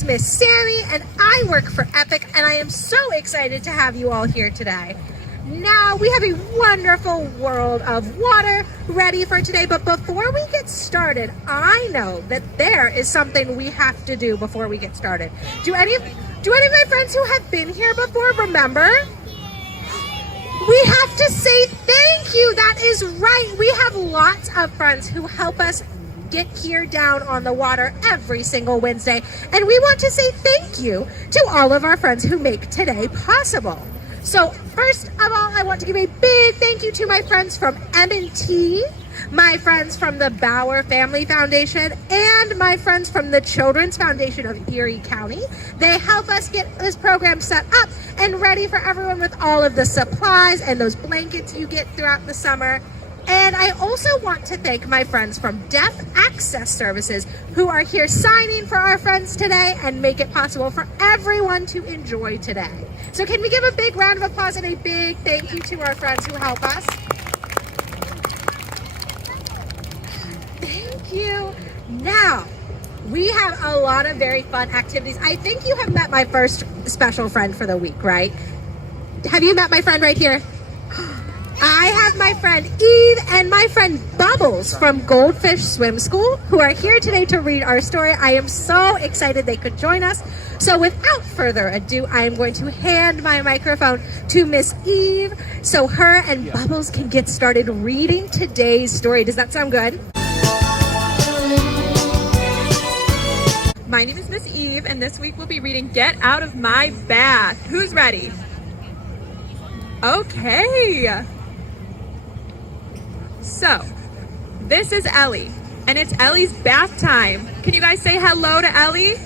is Miss Sammy and I work for Epic, and I am so excited to have you all here today. Now we have a wonderful world of water ready for today, but before we get started, I know that there is something we have to do before we get started. Do any of my friends who have been here before remember? We have to say thank you. That is right. We have lots of friends who help us get here down on the water every single Wednesday, and we want to say thank you to all of our friends who make today possible. So first of all, I want to give a big thank you to my friends from M&T, my friends from the Bauer Family Foundation, and my friends from the Children's Foundation of Erie County. They help us get this program set up and ready for everyone with all of the supplies and those blankets you get throughout the summer. And I also want to thank my friends from Deaf Access Services who are here signing for our friends today and make it possible for everyone to enjoy today. So can we give a big round of applause and a big thank you to our friends who help us? Thank you. Now, we have a lot of very fun activities. I think you have met my first special friend for the week, right? Have you met my friend right here? I have my friend Eve and my friend Bubbles from Goldfish Swim School who are here today to read our story. I am so excited they could join us. So without further ado, I am going to hand my microphone to Miss Eve so her and Bubbles can get started reading today's story. Does that sound good? My name is Miss Eve, and this week we'll be reading Get Out of My Bath. Who's ready? Okay. So, this is Ellie, and it's Ellie's bath time. Can you guys say hello to Ellie?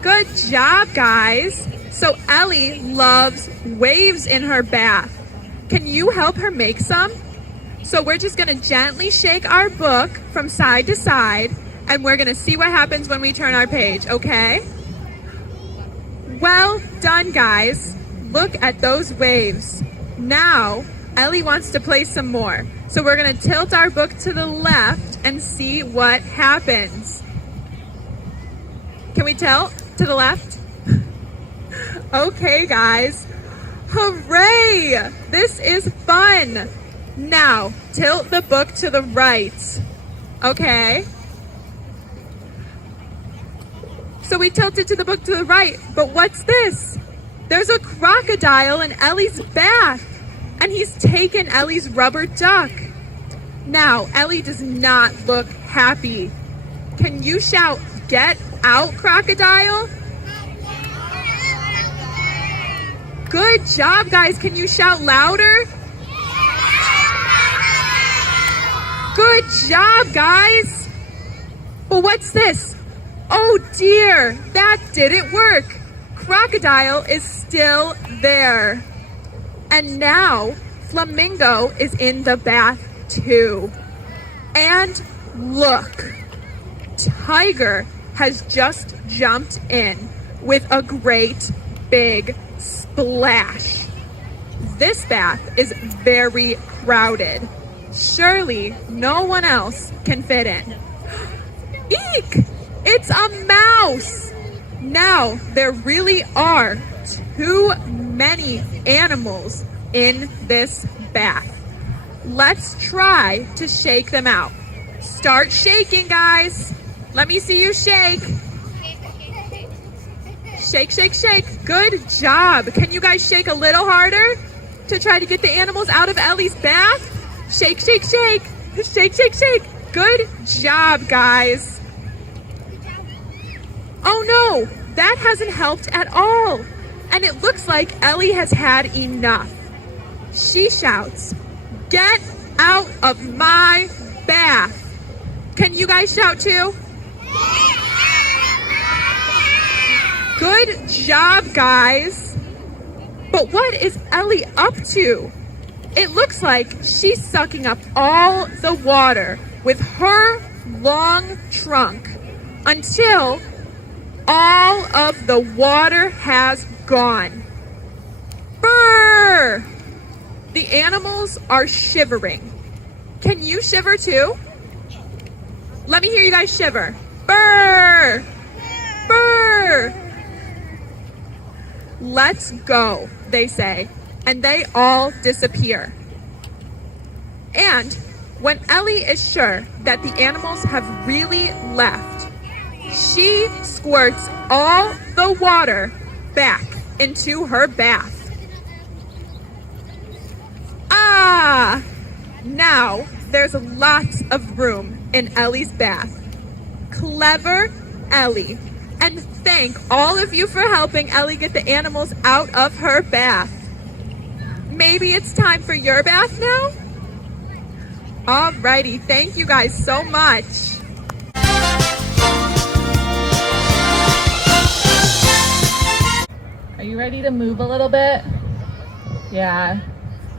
Good job, guys. So Ellie loves waves in her bath. Can you help her make some? So we're just gonna gently shake our book from side to side, and we're gonna see what happens when we turn our page, okay? Well done, guys. Look at those waves. Now, Ellie wants to play some more. So we're gonna tilt our book to the left and see what happens. Can we tilt to the left? Okay, guys. Hooray! This is fun. Now, tilt the book to the right. Okay? So we tilted to the book to the right, but what's this? There's a crocodile in Ellie's bath, and he's taken Ellie's rubber duck. Now, Ellie does not look happy. Can you shout, "Get out, crocodile"? Good job, guys. Can you shout louder? Good job, guys. But what's this? Oh dear, that didn't work. Crocodile is still there. And now Flamingo is in the bath too. And look, Tiger has just jumped in with a great big splash. This bath is very crowded. Surely no one else can fit in. Eek! It's a mouse! Now there really are too many animals in this bath. Let's try to shake them out. Start shaking, guys. Let me see you shake. Shake, shake, shake. Good job. Can you guys shake a little harder to try to get the animals out of Ellie's bath? Shake, shake, shake. Shake, shake, shake. Good job, guys. Oh no, that hasn't helped at all. And it looks like Ellie has had enough. She shouts, "Get out of my bath." Can you guys shout too? Good job, guys. But what is Ellie up to? It looks like she's sucking up all the water with her long trunk until all of the water has gone. Brr! The animals are shivering. Can you shiver too? Let me hear you guys shiver. Brr! "Let's go," they say, and they all disappear. And when Ellie is sure that the animals have really left, she squirts all the water back into her bath. Ah! Now there's lots of room in Ellie's bath. Clever Ellie. And thank all of you for helping Ellie get the animals out of her bath. Maybe it's time for your bath now? Alrighty, thank you guys so much. Are you ready to move a little bit? Yeah.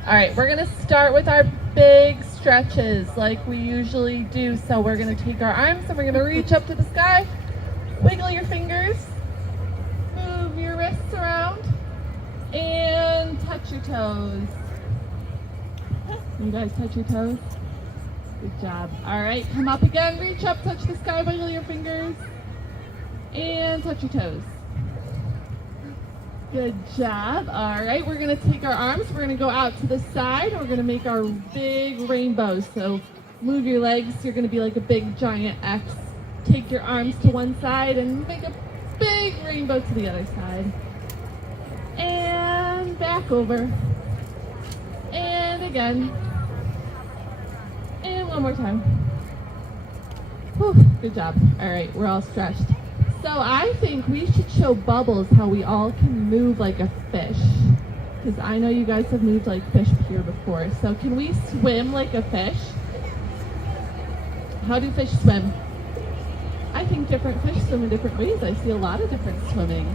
All right, we're gonna start with our big stretches like we usually do. So we're gonna take our arms and we're gonna reach up to the sky, wiggle your fingers, move your wrists around, and touch your toes. You guys touch your toes? Good job. All right, come up again, reach up, touch the sky, wiggle your fingers, and touch your toes. Good job. All right, we're gonna take our arms, we're gonna go out to the side, we're gonna make our big rainbows. So move your legs, you're gonna be like a big giant X. Take your arms to one side and make a big rainbow to the other side. And back over. And again. And one more time. Whew, good job. All right, we're all stretched. So I think we should show Bubbles how we all can move like a fish. Because I know you guys have moved like fish here before. So can we swim like a fish? How do fish swim? I think different fish swim in different ways. I see a lot of different swimming.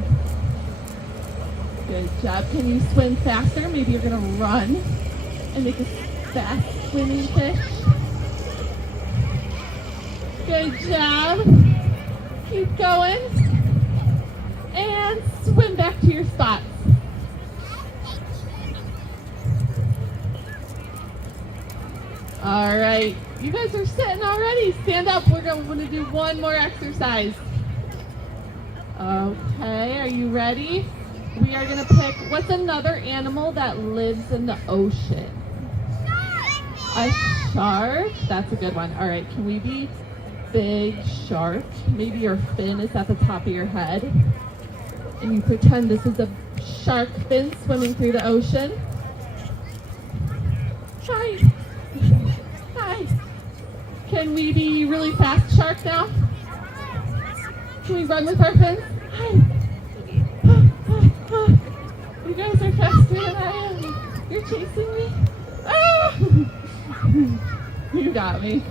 Good job. Can you swim faster? Maybe you're gonna run and make a fast swimming fish. Good job. Keep going. And swim back to your spots. All right. You guys are sitting already. Stand up. We're going to do one more exercise. Okay, are you ready? We are going to pick, what's another animal that lives in the ocean? A shark? That's a good one. All right, can we be big shark? Maybe your fin is at the top of your head. And you pretend this is a shark fin swimming through the ocean. Hi. Hi. Can we be really fast shark now? Can we run with our fins? Hi. You guys are faster than I am. You're chasing me? Ah! You got me.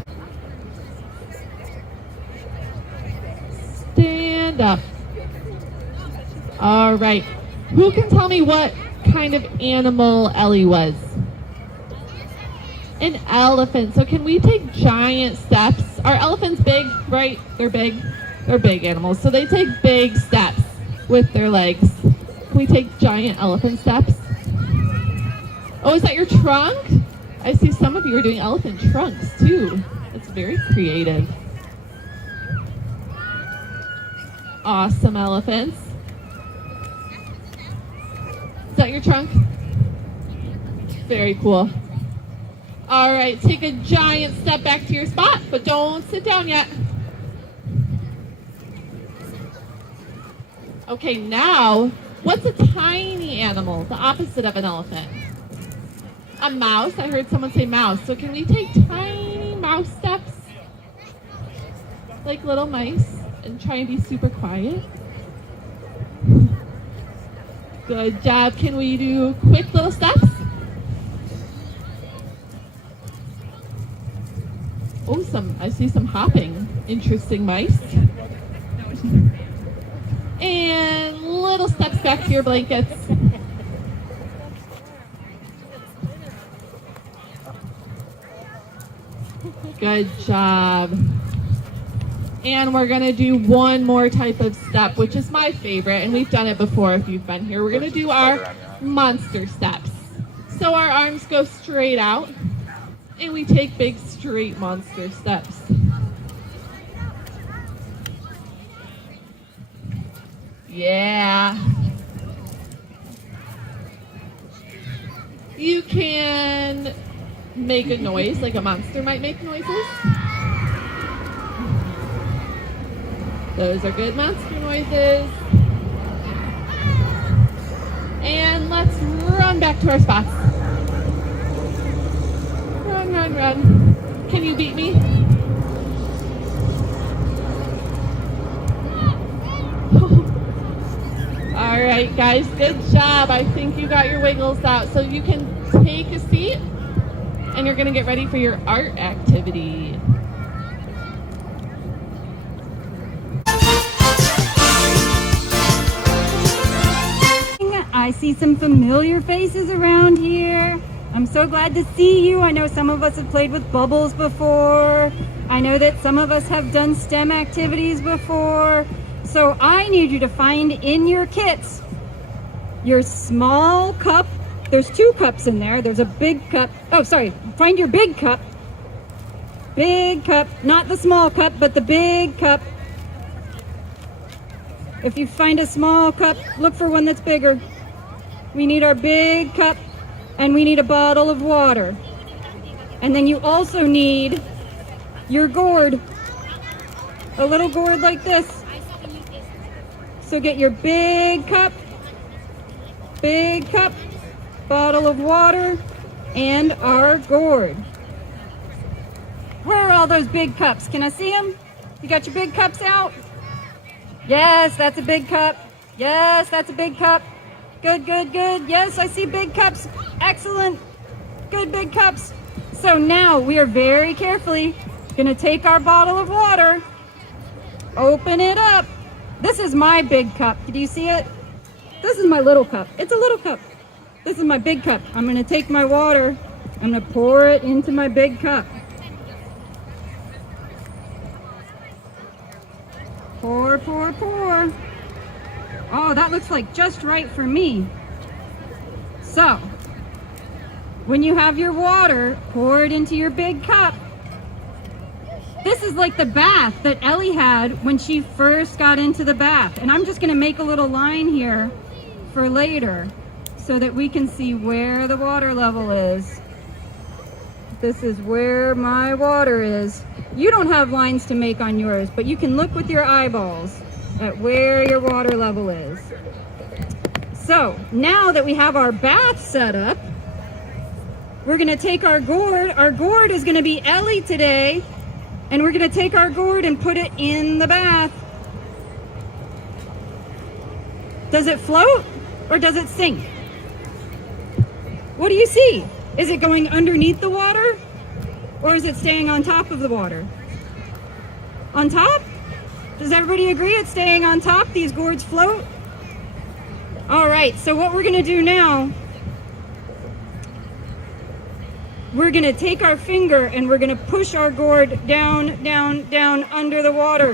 Stand up. All right. Who can tell me what kind of animal Ellie was? An elephant. So can we take giant steps? Are elephants big, right? They're big. They're big animals. So they take big steps with their legs. Can we take giant elephant steps? Oh, is that your trunk? I see some of you are doing elephant trunks too. That's very creative. Awesome elephants. Is that your trunk? Very cool. All right, take a giant step back to your spot, but don't sit down yet. Okay, now, what's a tiny animal, the opposite of an elephant? A mouse. I heard someone say mouse. So can we take tiny mouse steps? Like little mice and try and be super quiet? Good job. Can we do quick little steps? Oh, I see some hopping. Interesting mice. And little steps back to your blankets. Good job. And we're gonna do one more type of step, which is my favorite, and we've done it before if you've been here. We're gonna do our monster steps. So our arms go straight out, and we take big straight monster steps. Yeah. can make a noise like a monster might make noises. Those are good monster noises. And let's run back to our spots. Run, run, run. Can you beat me? All right, guys, good job. I think you got your wiggles out. So you can take a seat and you're gonna get ready for your art activity. I see some familiar faces around here. I'm so glad to see you. I know some of us have played with bubbles before. I know that some of us have done STEM activities before. So I need you to find in your kits your small cup. There's 2 cups in there. There's a big cup. Oh, sorry. Find your big cup. Big cup. Not the small cup, but the big cup. If you find a small cup, look for one that's bigger. We need our big cup, and we need a bottle of water. And then you also need your gourd. A little gourd like this. So get your big cup, bottle of water, and our gourd. Where are all those big cups? Can I see them? You got your big cups out? Yes, that's a big cup. Yes, that's a big cup. Good, good, good. Yes, I see big cups. Excellent. Good big cups. So now we are very carefully going to take our bottle of water, open it up. This is my big cup. Do you see it? This is my little cup. It's a little cup. This is my big cup. I'm going to take my water. I'm going to pour it into my big cup. Pour, pour, pour. Oh, that looks like just right for me. So, when you have your water, pour it into your big cup. This is like the bath that Ellie had when she first got into the bath. And I'm just gonna make a little line here for later so that we can see where the water level is. This is where my water is. You don't have lines to make on yours, but you can look with your eyeballs at where your water level is. So now that we have our bath set up, we're gonna take our gourd. Our gourd is gonna be Ellie today, and we're gonna take our gourd and put it in the bath. Does it float or does it sink? What do you see? Is it going underneath the water or is it staying on top of the water? On top? Does everybody agree it's staying on top? These gourds float? All right, so what we're gonna do now, we're gonna take our finger and we're gonna push our gourd down, down, down under the water.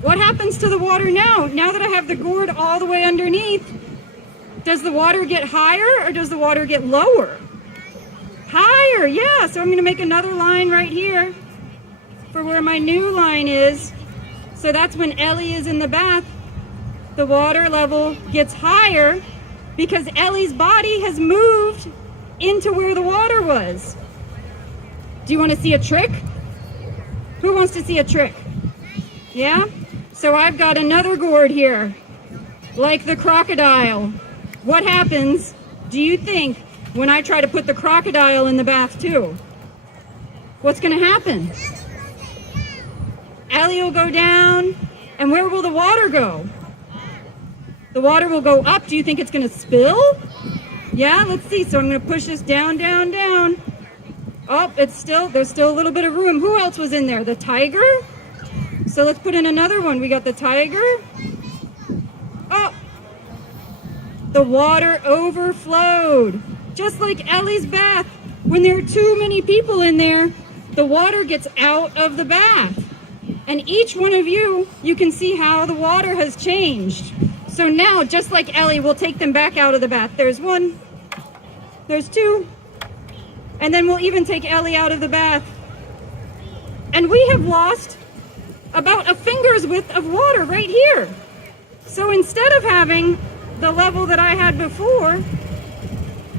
What happens to the water now? Now that I have the gourd all the way underneath, does the water get higher or does the water get lower? Higher, yeah. So I'm gonna make another line right here for where my new line is. So that's when Ellie is in the bath. The water level gets higher because Ellie's body has moved into where the water was. Do you want to see a trick? Who wants to see a trick? Yeah? So I've got another gourd here, like the crocodile. What happens, do you think, when I try to put the crocodile in the bath too? What's going to happen? Ellie will go down, and where will the water go? The water will go up. Do you think it's going to spill? Yeah, let's see. So I'm going to push this down, down, down. Oh, there's still a little bit of room. Who else was in there? The tiger? So let's put in another one. We got the tiger. Oh, the water overflowed. Just like Ellie's bath. When there are too many people in there, the water gets out of the bath. And each one of you can see how the water has changed. So now, just like Ellie, we'll take them back out of the bath. There's one, there's two, and then we'll even take Ellie out of the bath. And we have lost about a finger's width of water right here. So instead of having the level that I had before,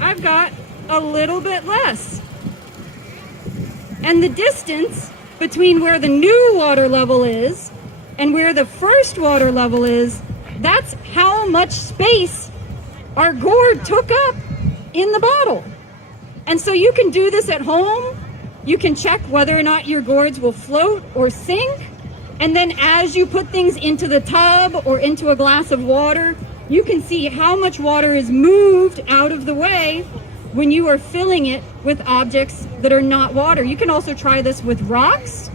I've got a little bit less. And the distance between where the new water level is and where the first water level is, that's how much space our gourd took up in the bottle. And so you can do this at home. You can check whether or not your gourds will float or sink. And then as you put things into the tub or into a glass of water, you can see how much water is moved out of the way when you are filling it with objects that are not water. You can also try this with rocks.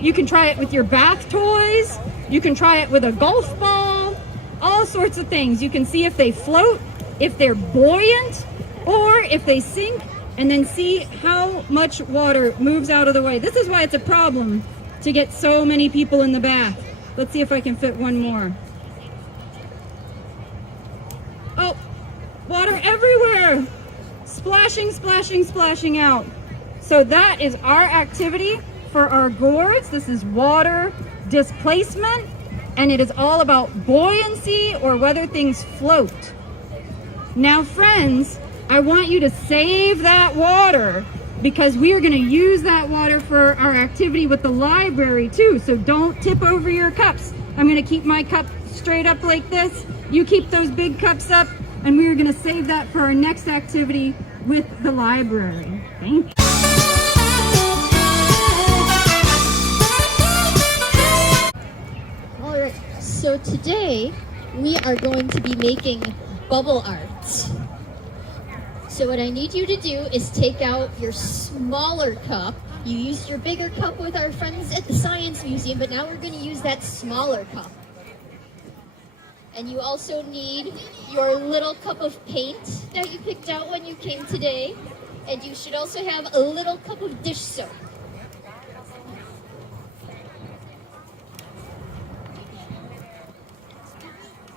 You can try it with your bath toys. You can try it with a golf ball, all sorts of things. You can see if they float, if they're buoyant, or if they sink, and then see how much water moves out of the way. This is why it's a problem to get so many people in the bath. Let's see if I can fit one more. Oh, water everywhere. Splashing, splashing, splashing out. So that is our activity for our gourds. This is water displacement, and it is all about buoyancy or whether things float. Now, friends, I want you to save that water because we are going to use that water for our activity with the library too. So don't tip over your cups. I'm going to keep my cup straight up like this. You keep those big cups up, and we are going to save that for our next activity with the library. Thank you. All right, so today we are going to be making bubble art. So what I need you to do is take out your smaller cup. You used your bigger cup with our friends at the Science Museum, but now we're going to use that smaller cup. And you also need your little cup of paint that you picked out when you came today. And you should also have a little cup of dish soap.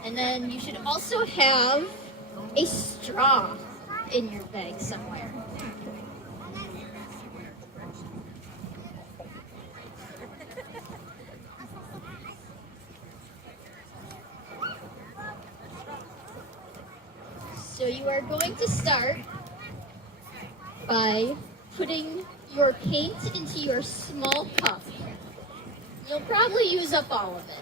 And then you should also have a straw in your bag somewhere. So you are going to start by putting your paint into your small cup. You'll probably use up all of it.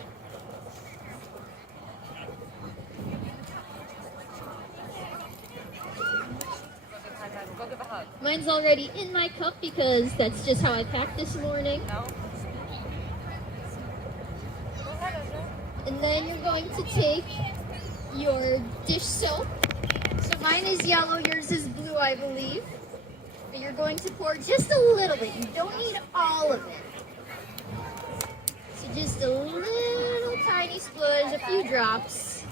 Mine's already in my cup because that's just how I packed this morning. And then you're going to take your dish soap. So mine is yellow, yours is blue, I believe. But you're going to pour just a little bit. You don't need all of it. So just a little tiny splooge, a few drops.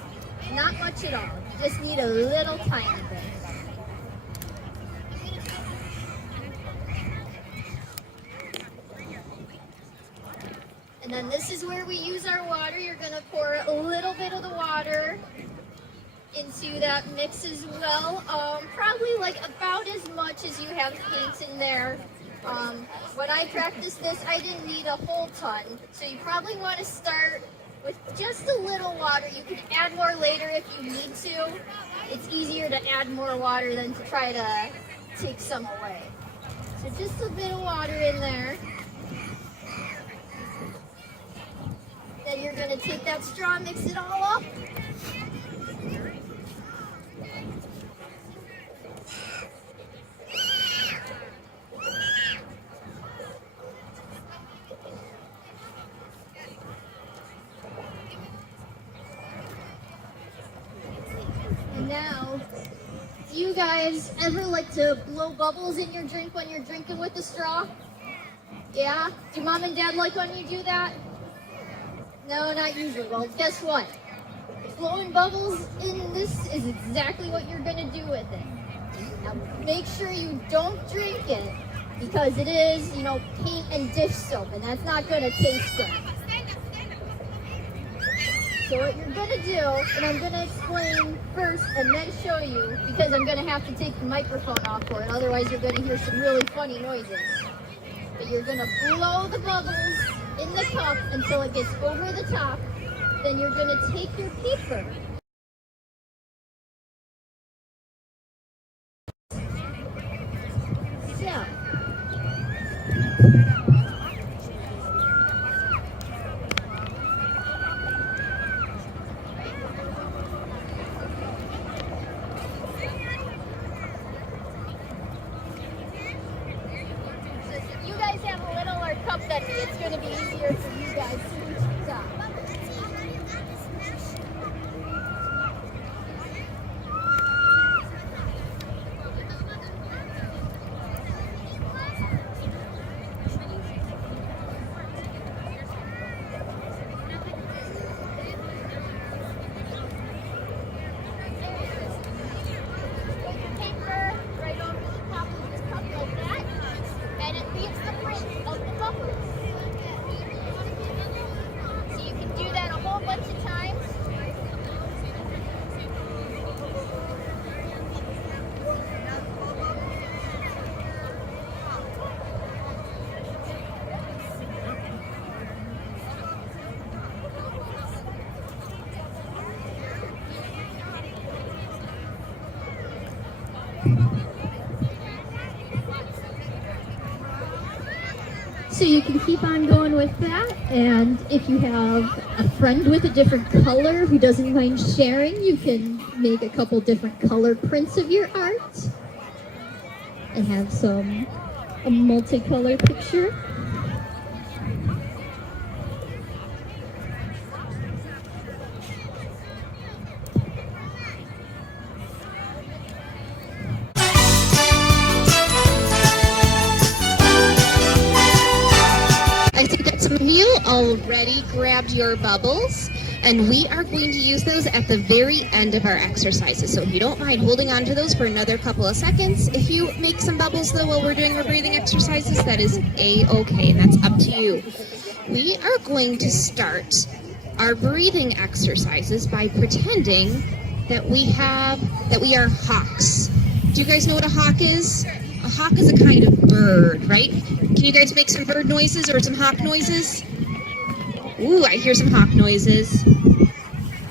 Not much at all. You just need a little tiny bit. And then this is where we use our water. You're going to pour a little bit of the water into that mix as well. Probably like about as much as you have paint in there. When I practiced this, I didn't need a whole ton. So you probably want to start with just a little water. You can add more later if you need to. It's easier to add more water than to try to take some away. So just a bit of water in there. Then you're going to take that straw, mix it all up. And now, do you guys ever like to blow bubbles in your drink when you're drinking with a straw? Yeah? Do mom and dad like when you do that? No, not usually. Well, guess what? Blowing bubbles in this is exactly what you're going to do with it. Now, make sure you don't drink it because it is, paint and dish soap, and that's not going to taste good. So what you're going to do, and I'm going to explain first and then show you because I'm going to have to take the microphone off for it, otherwise you're going to hear some really funny noises. But you're going to blow the bubbles in the cup until it gets over the top. Then you're going to take your paper So you can keep on going with that. And if you have a friend with a different color who doesn't mind sharing, you can make a couple different color prints of your art and have a multicolor picture. I think that some of you already grabbed your bubbles, and we are going to use those at the very end of our exercises. So if you don't mind holding on to those for another couple of seconds, if you make some bubbles though while we're doing our breathing exercises, that is a-okay. That's up to you. We are going to start our breathing exercises by pretending that we are hawks. Do you guys know what a hawk is? A hawk is a kind of bird, right? Can you guys make some bird noises or some hawk noises? Ooh, I hear some hawk noises.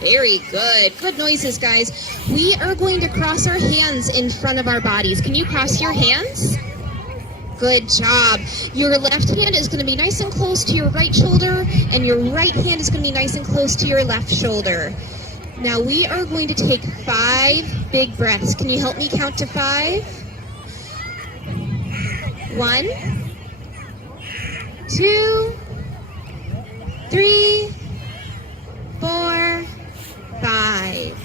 Very good. Good noises, guys. We are going to cross our hands in front of our bodies. Can you cross your hands? Good job. Your left hand is going to be nice and close to your right shoulder, and your right hand is going to be nice and close to your left shoulder. Now we are going to take 5 big breaths. Can you help me count to 5? 1, 2, 3, 4, 5.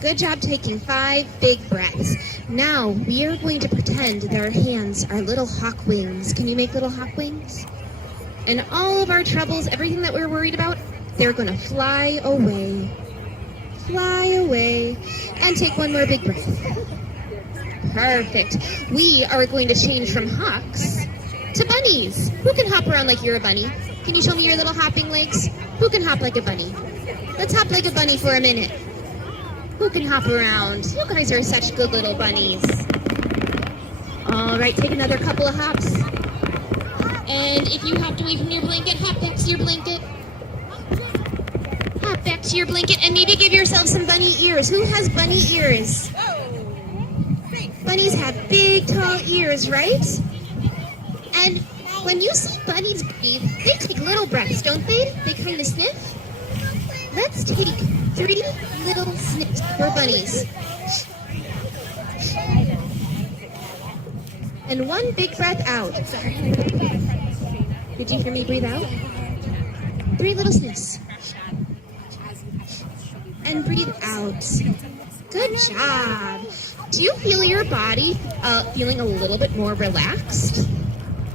Good job taking 5 big breaths. Now we are going to pretend that our hands are little hawk wings. Can you make little hawk wings? And all of our troubles, everything that we're worried about, they're going to fly away. Fly away. And take 1 more big breath. Perfect. We are going to change from hawks to bunnies. Who can hop around like you're a bunny? Can you show me your little hopping legs? Who can hop like a bunny? Let's hop like a bunny for a minute. Who can hop around? You guys are such good little bunnies. All right, take another couple of hops. And if you hopped away from your blanket, hop back to your blanket. Hop back to your blanket and maybe give yourself some bunny ears. Who has bunny ears? Bunnies have big, tall ears, right? And when you see bunnies breathe, they take little breaths, don't they? They kind of sniff. Let's take 3 little sniffs for bunnies. And 1 big breath out. Did you hear me breathe out? 3 little sniffs. And breathe out. Good job. Do you feel your body feeling a little bit more relaxed?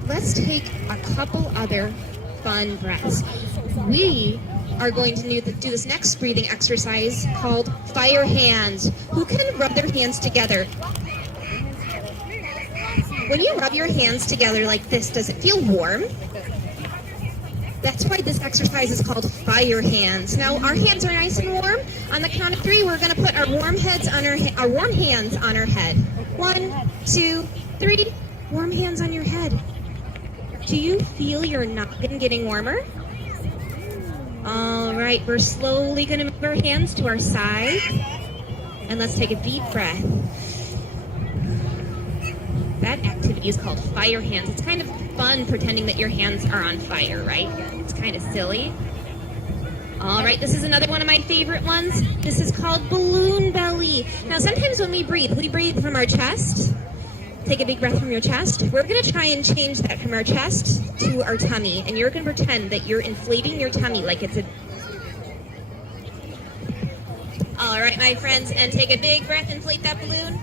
Let's take a couple other fun breaths. We are going to do this next breathing exercise called fire hands. Who can rub their hands together? When you rub your hands together like this, does it feel warm? That's why this exercise is called fire hands. Now our hands are nice and warm. On the count of 3, we're going to put our warm hands on our head. 1, 2, 3. Warm hands on your head. Do you feel your noggin getting warmer? All right, we're slowly going to move our hands to our side. And let's take a deep breath. That activity is called fire hands. It's kind of fun pretending that your hands are on fire, right? It's kind of silly. All right, this is another one of my favorite ones. This is called balloon belly. Now, sometimes when we breathe from our chest. Take a big breath from your chest. We're going to try and change that from our chest to our tummy. And you're going to pretend that you're inflating your tummy like it's a... All right, my friends, and take a big breath, inflate that balloon.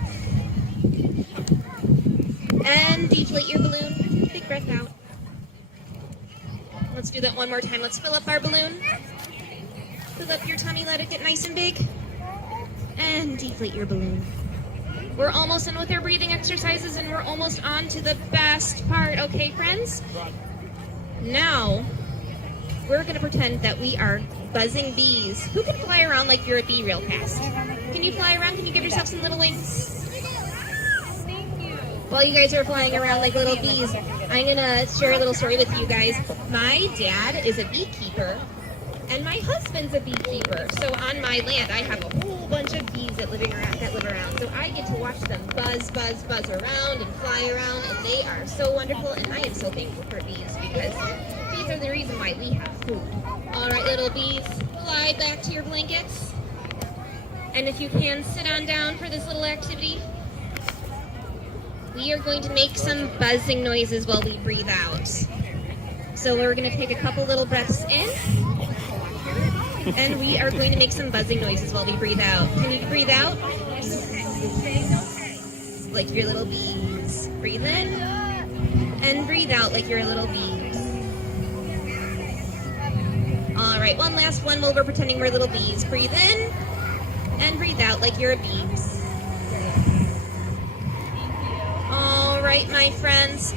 And deflate your balloon. Big breath out. Let's do that one more time. Let's fill up our balloon. Fill up your tummy, let it get nice and big. And deflate your balloon. We're almost done with our breathing exercises and we're almost on to the best part, okay, friends? Now, we're gonna pretend that we are buzzing bees. Who can fly around like you're a bee real fast? Can you fly around? Can you give yourself some little wings? While you guys are flying around like little bees, I'm gonna share a little story with you guys. My dad is a beekeeper, And my husband's a beekeeper, so on my land I have a whole bunch of bees that live around. So I get to watch them buzz around and fly around, and they are so wonderful. And I am so thankful for bees because bees are the reason why we have food. All right, little bees, fly back to your blankets. And if you can, sit on down for this little activity. We are going to make some buzzing noises while we breathe out. So we're going to take a couple little breaths in. And we are going to make some buzzing noises while we breathe out. Can you breathe out? Like your little bees. Breathe in. And breathe out like your little bees. All right, one last one while we're pretending we're little bees. Breathe in. And breathe out like you're a bee. All right, my friends.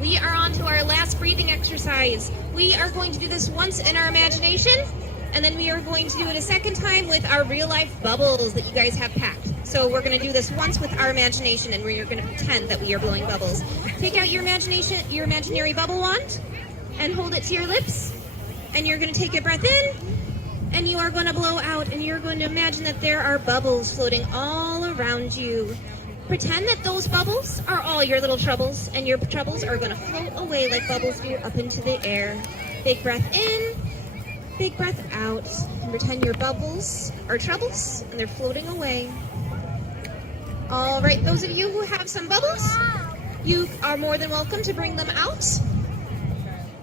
We are on to our last breathing exercise. We are going to do this once in our imagination, and then we are going to do it a second time with our real life bubbles that you guys have packed. So we're going to do this once with our imagination, and we are going to pretend that we are blowing bubbles. Take out your imaginary bubble wand, and hold it to your lips, and you're going to take a breath in, and you are going to blow out, and you're going to imagine that there are bubbles floating all around you. Pretend that those bubbles are all your little troubles, and your troubles are going to float away like bubbles do up into the air. Big breath in, big breath out, and pretend your bubbles are troubles, and they're floating away. All right, those of you who have some bubbles, you are more than welcome to bring them out.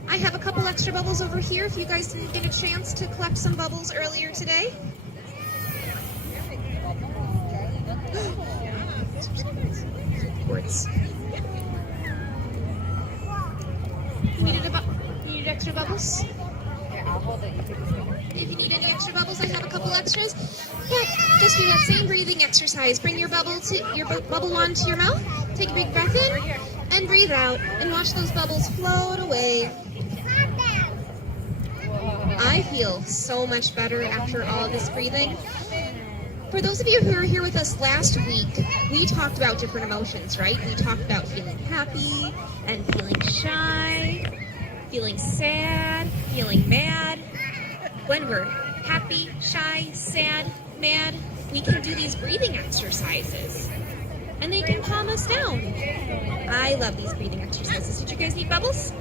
I have a couple extra bubbles over here if you guys didn't get a chance to collect some bubbles earlier today. Quartz. You need extra bubbles? If you need any extra bubbles, I have a couple extras. But just do that same breathing exercise. Bring your bubble wand to your mouth. Take a big breath in and breathe out, and watch those bubbles float away. I feel so much better after all this breathing. For those of you who were here with us last week, we talked about different emotions, right? We talked about feeling happy and feeling shy, feeling sad, feeling mad. When we're happy, shy, sad, mad, we can do these breathing exercises, and they can calm us down. I love these breathing exercises. Did you guys need bubbles?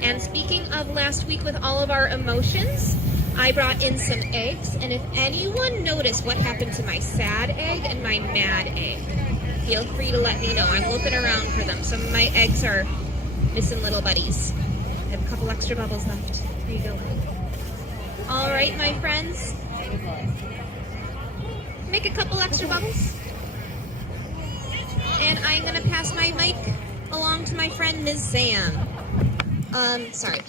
And speaking of last week with all of our emotions, I brought in some eggs, and if anyone noticed what happened to my sad egg and my mad egg, feel free to let me know. I'm looking around for them. Some of my eggs are missing little buddies. I have a couple extra bubbles left. Here you go. All right, my friends. Make a couple extra bubbles. And I'm going to pass my mic along to my friend, Ms. Sam. Sorry.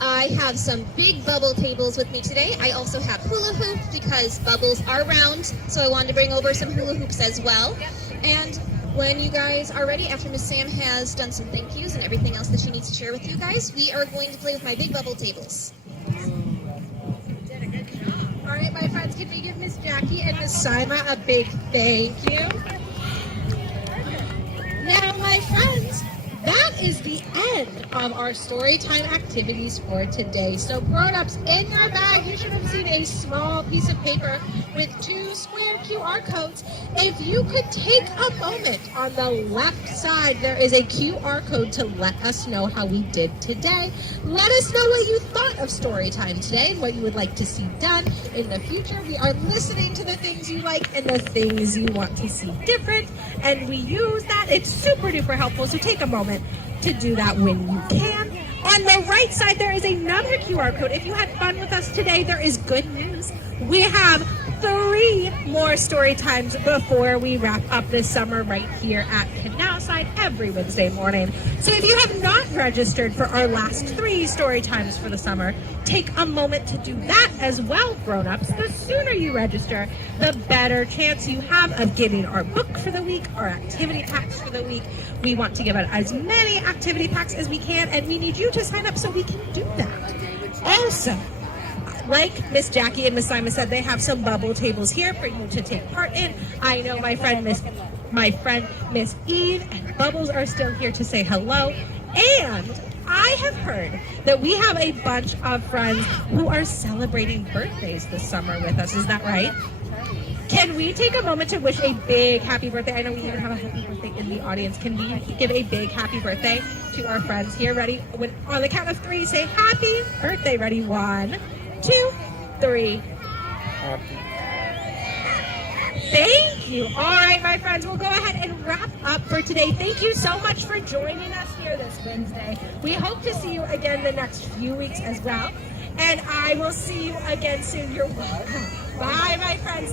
I have some big bubble tables with me today. I also have hula hoops because bubbles are round, so I wanted to bring over some hula hoops as well. And when you guys are ready, after Miss Sam has done some thank yous and everything else that she needs to share with you guys, we are going to play with my big bubble tables. All right, my friends, can we give Miss Jackie and Miss Sima a big thank you? Now, my friends, that is the end of our Storytime activities for today. So grown-ups, in your bag, you should have seen a small piece of paper with 2 square QR codes. If you could take a moment, on the left side, there is a QR code to let us know how we did today. Let us know what you thought of Storytime today and what you would like to see done in the future. We are listening to the things you like and the things you want to see different, and we use that. It's super duper helpful, so take a moment to do that when you can. On the right side, there is another QR code. If you had fun with us today, there is good news. We have 3 more story times before we wrap up this summer right here at Canalside every Wednesday morning. So if you have not registered for our last 3 story times for the summer, take a moment to do that as well, grown-ups. The sooner you register, the better chance you have of getting our book for the week, our activity packs for the week. We want to give out as many activity packs as we can, and we need you to sign up so we can do that. Also, like Miss Jackie and Miss Simon said, they have some bubble tables here for you to take part in. I know my friend Miss Eve and Bubbles are still here to say hello. And I have heard that we have a bunch of friends who are celebrating birthdays this summer with us. Is that right? Can we take a moment to wish a big happy birthday? I know we even have a happy birthday in the audience. Can we give a big happy birthday to our friends here? Ready? When, on the count of 3, say happy birthday. Ready? 1, 2, 3. Thank you. All right, my friends, we'll go ahead and wrap up for today. Thank you so much for joining us here this Wednesday. We hope to see you again the next few weeks as well. And I will see you again soon. You're welcome. Bye, my friends.